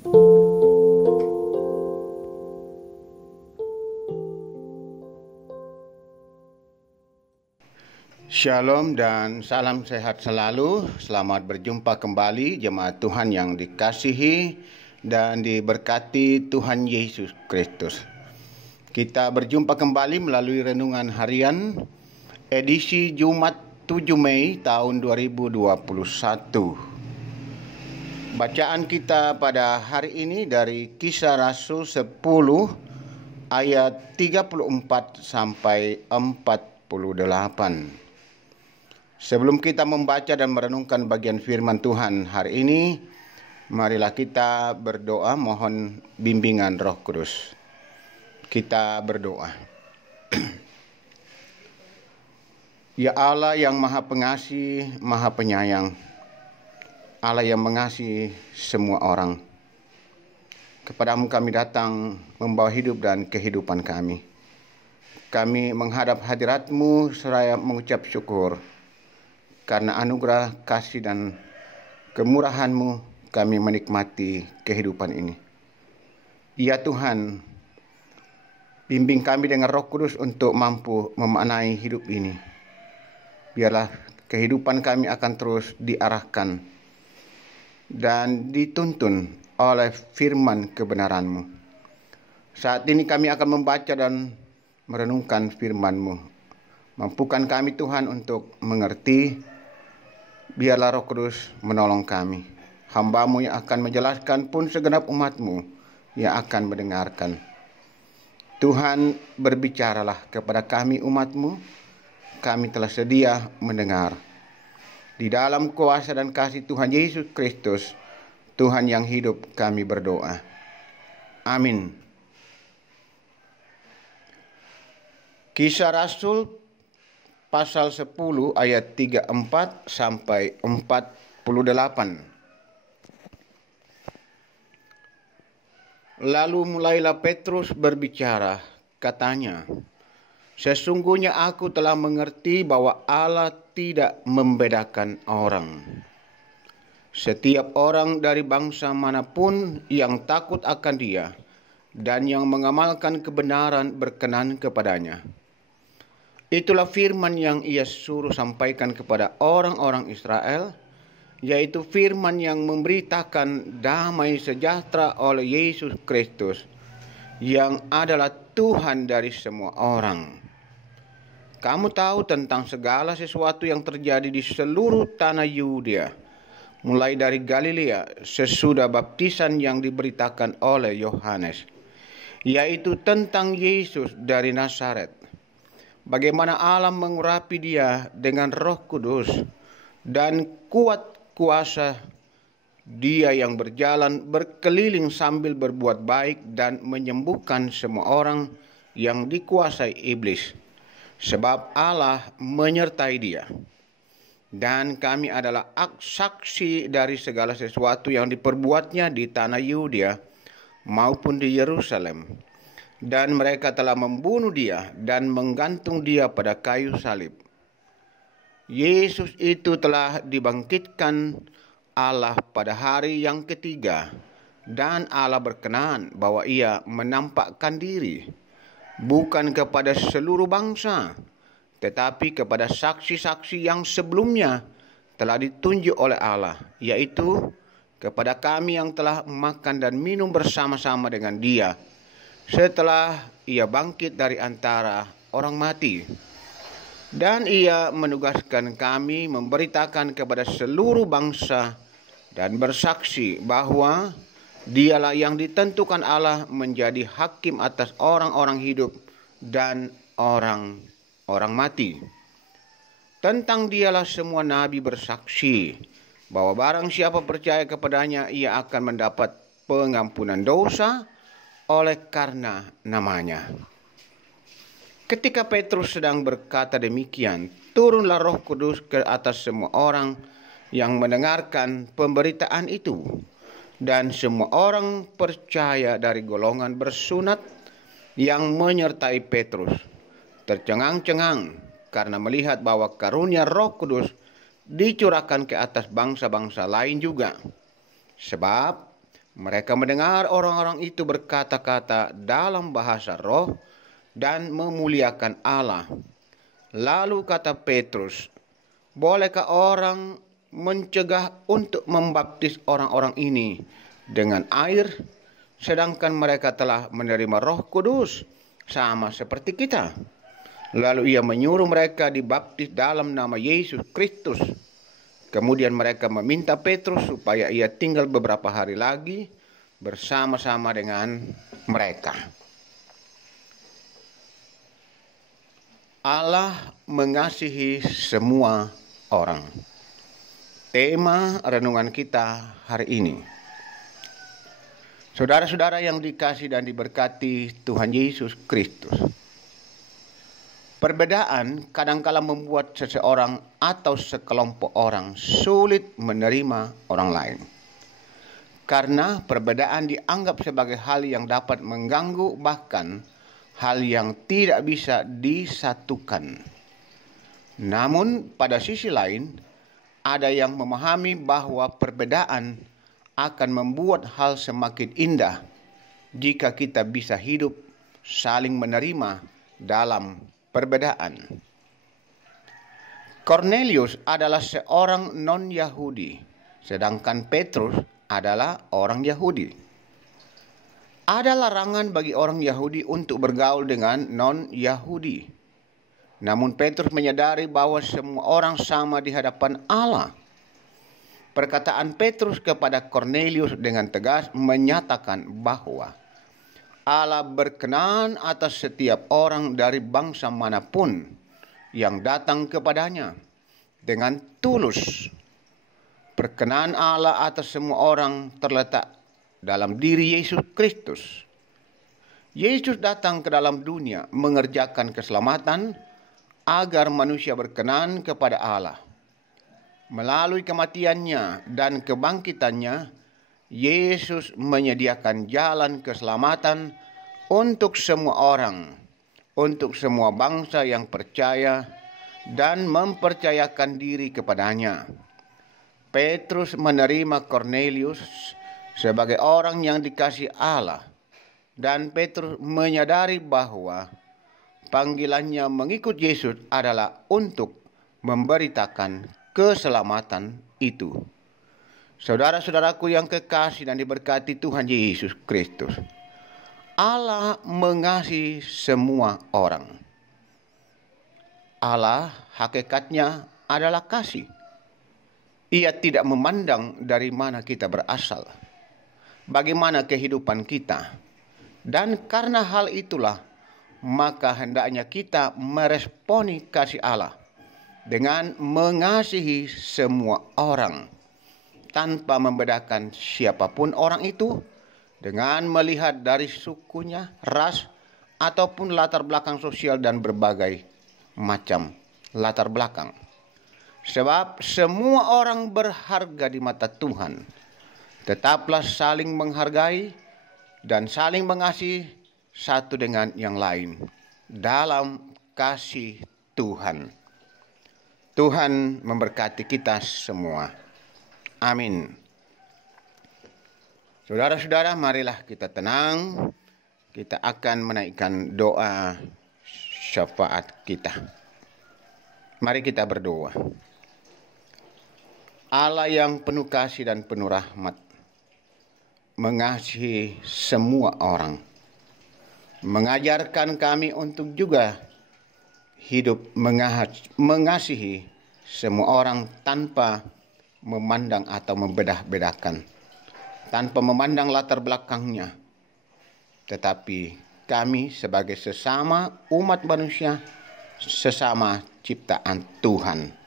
Shalom dan salam sehat selalu. Selamat berjumpa kembali jemaat Tuhan yang dikasihi dan diberkati Tuhan Yesus Kristus. Kita berjumpa kembali melalui renungan harian edisi Jumat 7 Mei tahun 2021. Bacaan kita pada hari ini dari Kisah Rasul 10 ayat 34 sampai 48. Sebelum kita membaca dan merenungkan bagian firman Tuhan hari ini, marilah kita berdoa mohon bimbingan Roh Kudus. Kita berdoa. Ya Allah yang Maha Pengasih, Maha Penyayang, Allah yang mengasihi semua orang, kepadamu kami datang membawa hidup dan kehidupan kami. Kami menghadap hadirat-Mu seraya mengucap syukur karena anugerah, kasih, dan kemurahan-Mu kami menikmati kehidupan ini. Ya Tuhan, bimbing kami dengan Roh Kudus untuk mampu memaknai hidup ini. Biarlah kehidupan kami akan terus diarahkan dan dituntun oleh firman kebenaran-Mu. Saat ini kami akan membaca dan merenungkan firman-Mu. Mampukan kami Tuhan untuk mengerti. Biarlah Roh Kudus menolong kami. Hamba-Mu yang akan menjelaskan pun segenap umat-Mu yang akan mendengarkan. Tuhan, berbicaralah kepada kami umat-Mu. Kami telah sedia mendengar. Di dalam kuasa dan kasih Tuhan Yesus Kristus, Tuhan yang hidup, kami berdoa. Amin. Kisah Rasul pasal 10 ayat 34 sampai 48. Lalu mulailah Petrus berbicara, katanya, "Sesungguhnya aku telah mengerti bahwa Allah tidak membedakan orang. Setiap orang dari bangsa manapun yang takut akan Dia dan yang mengamalkan kebenaran berkenan kepadanya. Itulah firman yang Ia suruh sampaikan kepada orang-orang Israel, yaitu firman yang memberitakan damai sejahtera oleh Yesus Kristus, yang adalah Tuhan dari semua orang. Kamu tahu tentang segala sesuatu yang terjadi di seluruh tanah Yudea, mulai dari Galilea sesudah baptisan yang diberitakan oleh Yohanes, yaitu tentang Yesus dari Nazaret. Bagaimana Allah mengurapi Dia dengan Roh Kudus dan kuat kuasa, Dia yang berjalan berkeliling sambil berbuat baik dan menyembuhkan semua orang yang dikuasai iblis, sebab Allah menyertai Dia. Dan kami adalah saksi dari segala sesuatu yang diperbuatnya di tanah Yudea maupun di Yerusalem. Dan mereka telah membunuh Dia dan menggantung Dia pada kayu salib. Yesus itu telah dibangkitkan Allah pada hari yang ketiga, dan Allah berkenan bahwa Ia menampakkan diri, bukan kepada seluruh bangsa, tetapi kepada saksi-saksi yang sebelumnya telah ditunjuk oleh Allah, yaitu kepada kami yang telah makan dan minum bersama-sama dengan Dia setelah Ia bangkit dari antara orang mati. Dan Ia menugaskan kami memberitakan kepada seluruh bangsa dan bersaksi bahwa Dialah yang ditentukan Allah menjadi hakim atas orang-orang hidup dan orang-orang mati. Tentang Dialah semua nabi bersaksi bahwa barang siapa percaya kepadanya, ia akan mendapat pengampunan dosa oleh karena namanya. Ketika Petrus sedang berkata demikian, turunlah Roh Kudus ke atas semua orang yang mendengarkan pemberitaan itu. Dan semua orang percaya dari golongan bersunat yang menyertai Petrus tercengang-cengang karena melihat bahwa karunia Roh Kudus dicurahkan ke atas bangsa-bangsa lain juga. Sebab Mereka mendengar orang-orang itu berkata-kata dalam bahasa roh dan memuliakan Allah. Lalu kata Petrus, "Bolehkah orang mencegah untuk membaptis orang-orang ini dengan air, sedangkan mereka telah menerima Roh Kudus sama seperti kita?" Lalu ia menyuruh mereka dibaptis dalam nama Yesus Kristus. Kemudian mereka meminta Petrus supaya ia tinggal beberapa hari lagi bersama-sama dengan mereka. Allah mengasihi semua orang. Tema renungan kita hari ini. Saudara-saudara yang dikasihi dan diberkati Tuhan Yesus Kristus. Perbedaan kadangkala membuat seseorang atau sekelompok orang sulit menerima orang lain. Karena perbedaan dianggap sebagai hal yang dapat mengganggu, bahkan hal yang tidak bisa disatukan. Namun pada sisi lain, ada yang memahami bahwa perbedaan akan membuat hal semakin indah jika kita bisa hidup saling menerima dalam perbedaan. Cornelius adalah seorang non-Yahudi, sedangkan Petrus adalah orang Yahudi. Ada larangan bagi orang Yahudi untuk bergaul dengan non-Yahudi. Namun Petrus menyadari bahwa semua orang sama di hadapan Allah. Perkataan Petrus kepada Cornelius dengan tegas menyatakan bahwa Allah berkenan atas setiap orang dari bangsa manapun yang datang kepadanya dengan tulus. Perkenan Allah atas semua orang terletak dalam diri Yesus Kristus. Yesus datang ke dalam dunia mengerjakan keselamatan agar manusia berkenan kepada Allah. Melalui kematiannya dan kebangkitannya, Yesus menyediakan jalan keselamatan untuk semua orang, untuk semua bangsa yang percaya dan mempercayakan diri kepadanya. Petrus menerima Cornelius sebagai orang yang dikasihi Allah, dan Petrus menyadari bahwa panggilannya mengikut Yesus adalah untuk memberitakan keselamatan itu. Saudara-saudaraku yang kekasih dan diberkati Tuhan Yesus Kristus, Allah mengasihi semua orang. Allah hakikatnya adalah kasih. Ia tidak memandang dari mana kita berasal, bagaimana kehidupan kita. Dan karena hal itulah, maka hendaknya kita meresponi kasih Allah dengan mengasihi semua orang, tanpa membedakan siapapun orang itu, dengan melihat dari sukunya, ras, ataupun latar belakang sosial dan berbagai macam latar belakang. Sebab semua orang berharga di mata Tuhan. Tetaplah saling menghargai dan saling mengasihi satu dengan yang lain dalam kasih Tuhan. Tuhan memberkati kita semua. Amin. Saudara-saudara, marilah kita tenang. Kita akan menaikkan doa syafaat kita. Mari kita berdoa. Allah yang penuh kasih dan penuh rahmat, mengasihi semua orang, mengajarkan kami untuk juga hidup mengasihi semua orang tanpa memandang atau membedah-bedakan, tanpa memandang latar belakangnya. Tetapi kami sebagai sesama umat manusia, sesama ciptaan Tuhan.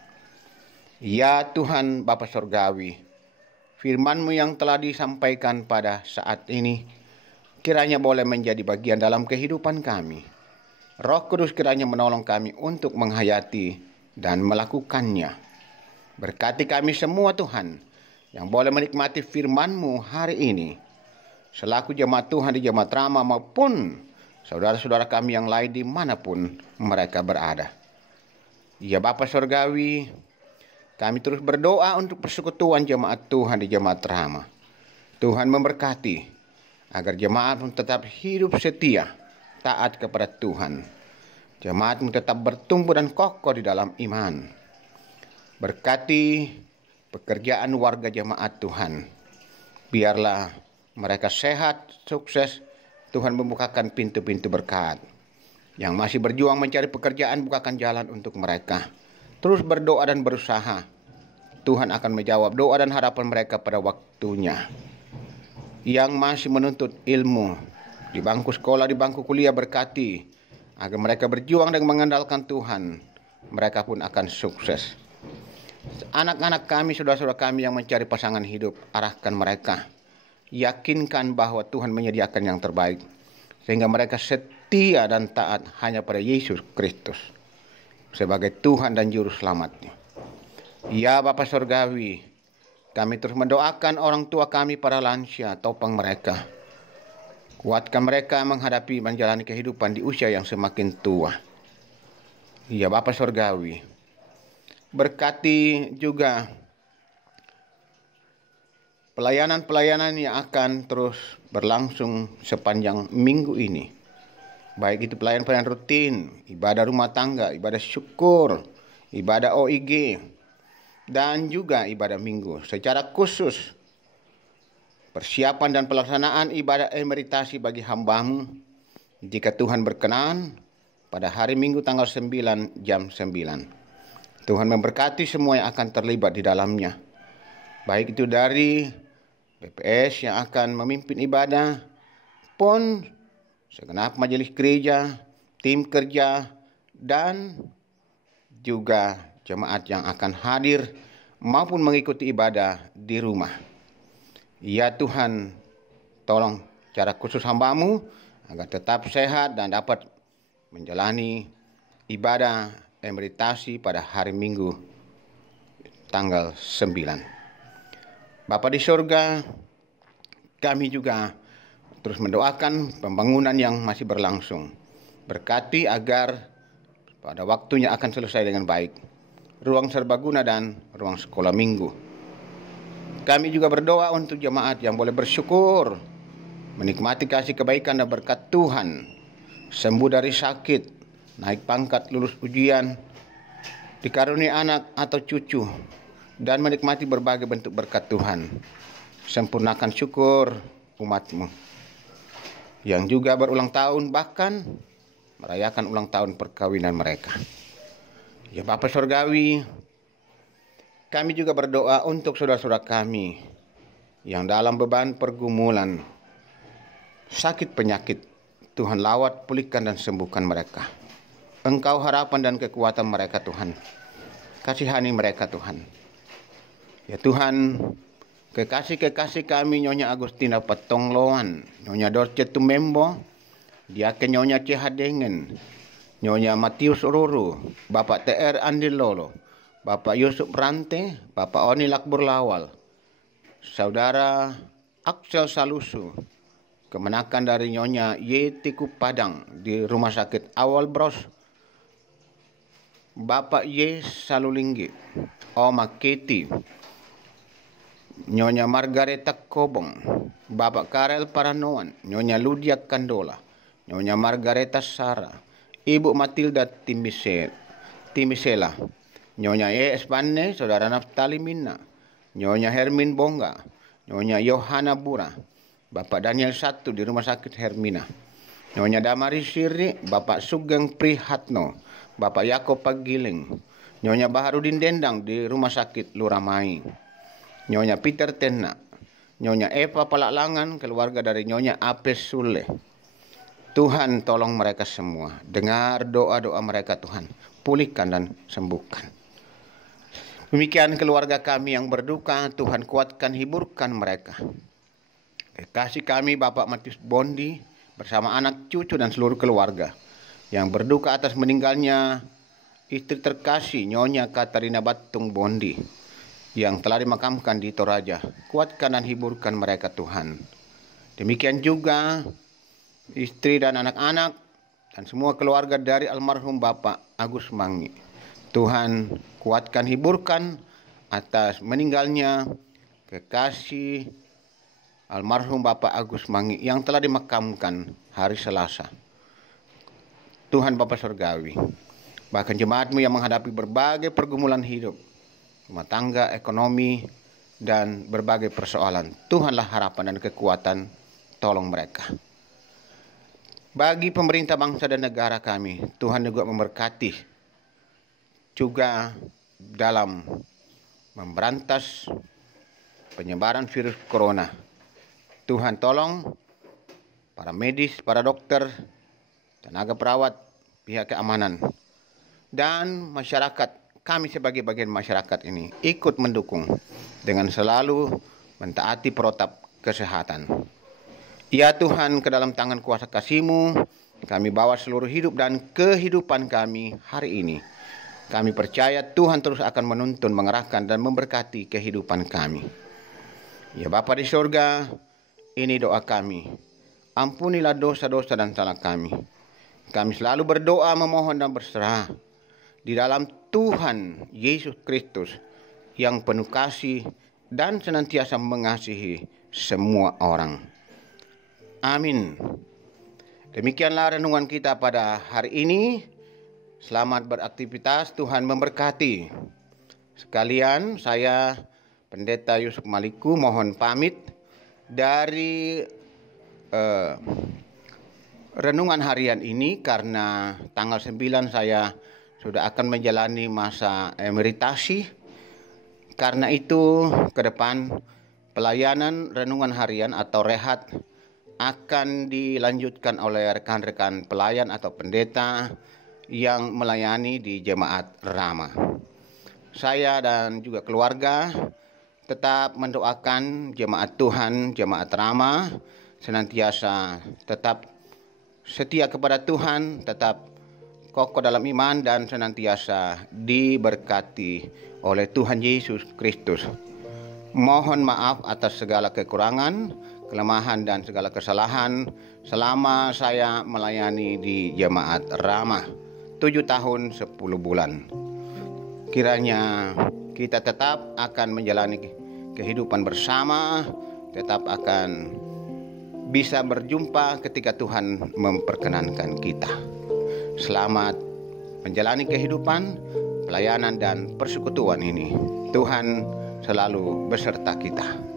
Ya Tuhan Bapa Surgawi, firman-Mu yang telah disampaikan pada saat ini kiranya boleh menjadi bagian dalam kehidupan kami. Roh Kudus kiranya menolong kami untuk menghayati dan melakukannya. Berkati kami semua Tuhan yang boleh menikmati firman-Mu hari ini, selaku jemaat Tuhan di Jemaat Rama maupun saudara-saudara kami yang lain dimanapun mereka berada. Ya Bapa Surgawi, kami terus berdoa untuk persekutuan jemaat Tuhan di Jemaat Rama. Tuhan memberkati agar jemaat tetap hidup setia, taat kepada Tuhan. Jemaat tetap bertumbuh dan kokoh di dalam iman. Berkati pekerjaan warga jemaat Tuhan. Biarlah mereka sehat, sukses. Tuhan membukakan pintu-pintu berkat. Yang masih berjuang mencari pekerjaan, bukakan jalan untuk mereka. Terus berdoa dan berusaha. Tuhan akan menjawab doa dan harapan mereka pada waktunya. Yang masih menuntut ilmu di bangku sekolah, di bangku kuliah, berkati agar mereka berjuang dan mengandalkan Tuhan. Mereka pun akan sukses. Anak-anak kami, saudara-saudara kami yang mencari pasangan hidup, arahkan mereka. Yakinkan bahwa Tuhan menyediakan yang terbaik, sehingga mereka setia dan taat hanya pada Yesus Kristus sebagai Tuhan dan Juru Selamatnya. Ya Bapa Surgawi, kami terus mendoakan orang tua kami para lansia, topang mereka. Kuatkan mereka menghadapi menjalani kehidupan di usia yang semakin tua. Ya Bapa Surgawi, berkati juga pelayanan-pelayanan yang akan terus berlangsung sepanjang minggu ini. Baik itu pelayanan rutin, ibadah rumah tangga, ibadah syukur, ibadah OIG, dan juga ibadah minggu. Secara khusus, persiapan dan pelaksanaan ibadah emeritasi bagi hamba-Mu, jika Tuhan berkenan, pada hari Minggu tanggal 9 jam 9. Tuhan memberkati semua yang akan terlibat di dalamnya. Baik itu dari PPS yang akan memimpin ibadah, pun segenap majelis gereja, tim kerja, dan juga jemaat yang akan hadir maupun mengikuti ibadah di rumah. Ya Tuhan, tolong cara khusus hamba-Mu agar tetap sehat dan dapat menjalani ibadah emeritasi pada hari Minggu tanggal 9. Bapa di surga, kami juga terus mendoakan pembangunan yang masih berlangsung. Berkati agar pada waktunya akan selesai dengan baik. Ruang serbaguna dan ruang sekolah minggu. Kami juga berdoa untuk jemaat yang boleh bersyukur, menikmati kasih kebaikan dan berkat Tuhan, sembuh dari sakit, naik pangkat, lulus ujian, dikarunia anak atau cucu, dan menikmati berbagai bentuk berkat Tuhan. Sempurnakan syukur umat-Mu yang juga berulang tahun, bahkan merayakan ulang tahun perkawinan mereka. Ya Bapa Surgawi, kami juga berdoa untuk saudara-saudara kami yang dalam beban pergumulan, sakit penyakit. Tuhan lawat, pulihkan dan sembuhkan mereka. Engkau harapan dan kekuatan mereka Tuhan. Kasihani mereka Tuhan. Ya Tuhan, kekasih-kekasih kami Nyonya Agustina Patongloan, Nyonya Dorce Tumembo, Diaken Nyonya Cihadengen, Nyonya Matius Ruru, Bapak TR Andilolo, Bapak Yusuf Rante, Bapak Oni Lakbur Lawal, Saudara Axel Salusu, kemenakan dari Nyonya Yetiku Padang di Rumah Sakit Awal Bros, Bapak Y Salulinggi, Oma Keti, Nyonya Margareta Kobong, Bapak Karel Paranoan, Nyonya Ludia Kandola, Nyonya Margareta Sara, Ibu Matilda Timisela, Nyonya E.S. Banne, Saudara Naftali Minna, Nyonya Hermin Bongga, Nyonya Yohana Bura, Bapak Daniel Satu di Rumah Sakit Hermina, Nyonya Damari Siri, Bapak Sugeng Prihatno, Bapak Yakob Pagiling, Nyonya Baharudin Dendang di Rumah Sakit Luramai, Nyonya Peter Tenna, Nyonya Eva Palaklangan, keluarga dari Nyonya Apes Sule. Tuhan tolong mereka semua. Dengar doa-doa mereka Tuhan. Pulihkan dan sembuhkan. Demikian keluarga kami yang berduka, Tuhan kuatkan, hiburkan mereka. Kasih kami Bapak Matius Bondi bersama anak cucu dan seluruh keluarga yang berduka atas meninggalnya istri terkasih Nyonya Katarina Batung Bondi yang telah dimakamkan di Toraja. Kuatkan dan hiburkan mereka Tuhan. Demikian juga istri dan anak-anak dan semua keluarga dari almarhum Bapak Agus Mangi. Tuhan kuatkan, hiburkan atas meninggalnya kekasih almarhum Bapak Agus Mangi yang telah dimakamkan hari Selasa. Tuhan Bapa Surgawi, bahkan jemaat-Mu yang menghadapi berbagai pergumulan hidup, rumah tangga, ekonomi, dan berbagai persoalan. Tuhanlah harapan dan kekuatan, tolong mereka. Bagi pemerintah bangsa dan negara kami, Tuhan juga memberkati juga dalam memberantas penyebaran virus corona. Tuhan tolong para medis, para dokter, tenaga perawat, pihak keamanan, dan masyarakat. Kami sebagai bagian masyarakat ini ikut mendukung dengan selalu mentaati protap kesehatan. Ya Tuhan, ke dalam tangan kuasa kasih-Mu, kami bawa seluruh hidup dan kehidupan kami hari ini. Kami percaya Tuhan terus akan menuntun, mengerahkan, dan memberkati kehidupan kami. Ya Bapa di surga, ini doa kami. Ampunilah dosa-dosa dan salah kami. Kami selalu berdoa, memohon, dan berserah di dalam Tuhan Yesus Kristus yang penuh kasih dan senantiasa mengasihi semua orang. Amin. Demikianlah renungan kita pada hari ini. Selamat beraktivitas, Tuhan memberkati. Sekalian, saya Pendeta Yusuf Maliku mohon pamit dari renungan harian ini karena tanggal 9 saya sudah akan menjalani masa emeritasi. Karena itu ke depan pelayanan renungan harian atau rehat akan dilanjutkan oleh rekan-rekan pelayan atau pendeta yang melayani di Jemaat Rama. Saya dan juga keluarga tetap mendoakan jemaat Tuhan, Jemaat Rama senantiasa tetap setia kepada Tuhan, tetap kokoh dalam iman dan senantiasa diberkati oleh Tuhan Yesus Kristus. Mohon maaf atas segala kekurangan, kelemahan dan segala kesalahan selama saya melayani di Jemaat Rama 7 tahun 10 bulan. Kiranya kita tetap akan menjalani kehidupan bersama, tetap akan bisa berjumpa ketika Tuhan memperkenankan kita. Selamat menjalani kehidupan, pelayanan dan persekutuan ini. Tuhan selalu beserta kita.